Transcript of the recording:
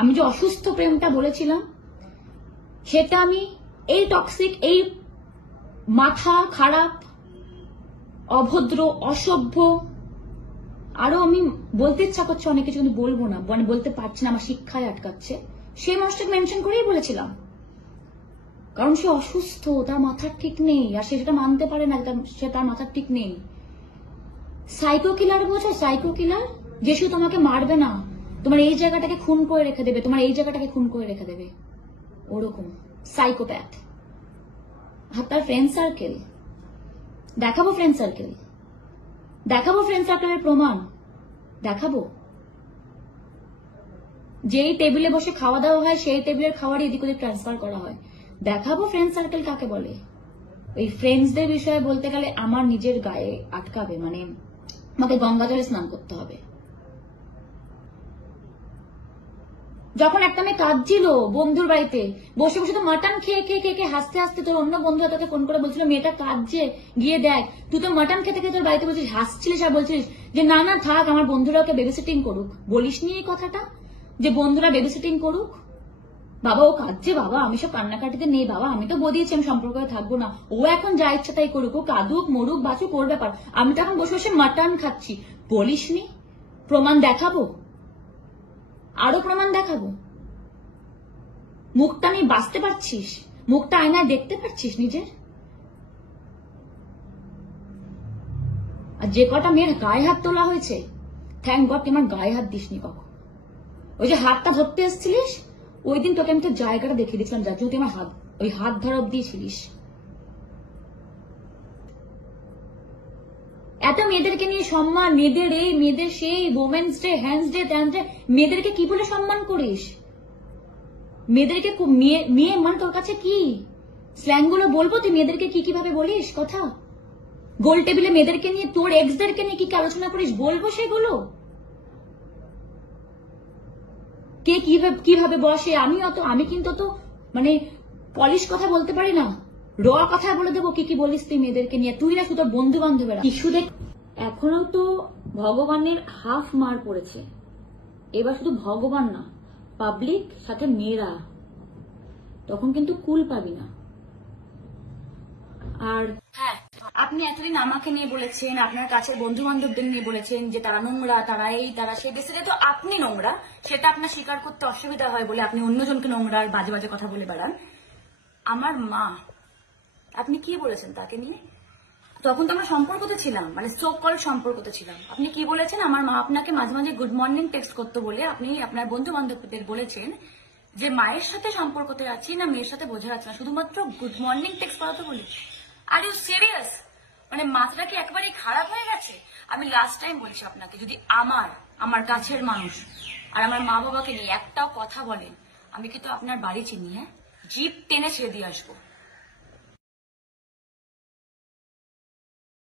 আমি যে অসুস্থ প্রেমটা বলেছিলাম সেটা আমি এই টক্সিক, এই মাথা খারাপ, অভদ্র, অসভ্য, আরো আমি বলতে ইচ্ছা করছে অনেক কিছু কিন্তু বলবো না, মানে বলতে পারছি না, আমার শিক্ষায় আটকাচ্ছে, সেই মানুষটাকে মেনশন করেই বলেছিলাম। কারণ সে অসুস্থ, তার মাথার ঠিক নেই, আর সে সেটা মানতে পারে না, সে তার মাথার ঠিক নেই। সাইকো কিলার বোঝো? সাইকো কিলার যে শুধু তোমাকে মারবে না, তোমার এই জায়গাটাকে খুন করে রেখে দেবে, তোমার এই জায়গাটাকে খুন করে রেখে দেবে, ওরকম সাইকোপ্যাথ। আর তার ফ্রেন্ড সার্কেল দেখাবো, ফ্রেন্ড সার্কেল দেখাবো, ফ্রেন্ড সার্কেলের প্রমাণ দেখাবো। যেই টেবিলে বসে খাওয়া দাওয়া হয় সেই টেবিলের খাবার এদিক ওদিক ট্রান্সফার করা হয়, দেখাবো ফ্রেন্ড সার্কেল কাকে বলে। ওই ফ্রেন্ডসদের বিষয়ে বলতে গেলে আমার নিজের গায়ে আটকাবে, মানে আমাকে গঙ্গা জলে স্নান করতে হবে। যখন একটা মেয়ে কাঁদছিল বন্ধুর বাড়িতে বসে বসে, তো মাটন খেয়ে খেয়ে খেয়ে খেয়ে হাসতে হাসতে, তোর অন্য বন্ধুরা তোকে ফোন করে বলছিল মেয়েটা কাঁদছে, গিয়ে দেখ, তুই তো মাটন খেতে খেতে তোর বাড়িতে বলছিস, হাসছিলিস আর বলছিস যে না না থাক, আমার বন্ধুরা ওকে বেবিসিটিং করুক। বলিস নি এই কথাটা যে বন্ধুরা বেবিসিটিং করুক? বাবা ও কাঁদছে, বাবা আমি সব কান্নাকাটিতে নেই, বাবা আমি তো বদিয়েছি আমি সম্পর্কে থাকবো না, ও এখন যা ইচ্ছা তাই করুক, ও কাঁদুক মরুক বাঁচুক ওর ব্যাপার, আমি তো এখন বসে বসে মাটন খাচ্ছি। বলিস নি? প্রমাণ দেখাবো, আরো প্রমাণ দেখাবো। মুখটা আমি বাঁচতে পারছিস? মুখটা আয়নায় দেখতে পারছিস নিজের? আর যে কটা মেয়ের গায়ে হাত তোলা হয়েছে, থ্যাংক গড তুই আমার গায়ে হাত দিসনি কখন। ওই যে হাতটা ধরতে এসেছিলিস, ওই দিন তোকে আমি তোর জায়গাটা দেখিয়ে দিয়েছিলাম, যা তুই আমার হাত, ওই হাত ধরা অব্দি ছিলিস। এত মেয়েদেরকে নিয়ে সম্মান, মেয়েদের এই মেয়েদের সেই, women's day, hands day, tends day, মেয়েদেরকে কি বলে সম্মান করিস? মেয়েদেরকে মেয়ে মানে তোর কাছে কি স্ল্যাং গুলো বলবো? তুই মেয়েদেরকে কি কিভাবে বলিস কথা? গোল টেবিলে মেয়েদেরকে নিয়ে, তোর এক্সদেরকে নিয়ে কি আলোচনা করিস, বলবো সেগুলো? কে কিভাবে বসে? আমি কিন্তু তো মানে পলিশ কথা বলতে পারি না, র কথা বলে দেবো কি কি বলিস তুই মেয়েদেরকে নিয়ে। তুই না শুধু বন্ধু বান্ধবেরা কিছু দেখ। এখনো তো ভগবানের হাফ মার পড়েছে, এবার শুধু ভগবান না, পাবলিক সাথে মেয়েরা, তখন কিন্তু কুল পাবি না। আর হ্যাঁ, আপনি এতদিন আমাকে নিয়ে বলেছেন, আপনার কাছের বন্ধু বান্ধবদের নিয়ে বলেছেন যে তারা নোংরা, তারা এই তারা সেই, বেসিক্যালি তো আপনি নোংরা, সেটা আপনার স্বীকার করতে অসুবিধা হয় বলে আপনি অন্যজনকে নোংরা আর বাজে বাজে কথা বলে বেড়ান। আমার মা, আপনি কি বলেছেন তাকে নিয়ে? তখন তো আমরা সম্পর্কতে ছিলাম, মানে সো কল সম্পর্কতে ছিলাম। আপনি কি বলেছেন? আমার মা আপনাকে মাঝে মাঝে গুড মর্নিং টেক্সট করতে বলে আপনি আপনার বন্ধু বান্ধবদের বলেছেন যে মায়ের সাথে সম্পর্কতে আছি না মেয়ের সাথে বোঝা যাচ্ছে না, শুধুমাত্র গুড মর্নিং টেক্সট করাতে বলি। Are you serious? মানে মাথাটা কি একেবারেই খারাপ হয়ে গেছে? আমি লাস্ট টাইম বলছি আপনাকে, যদি আমার কাছের মানুষ আর আমার মা বাবাকে নিয়ে একটাও কথা বলেন, আমি কিন্তু আপনার বাড়ি চিনি, হ্যাঁ, জিপ টেনে ছেড়ে দিয়ে আসবো।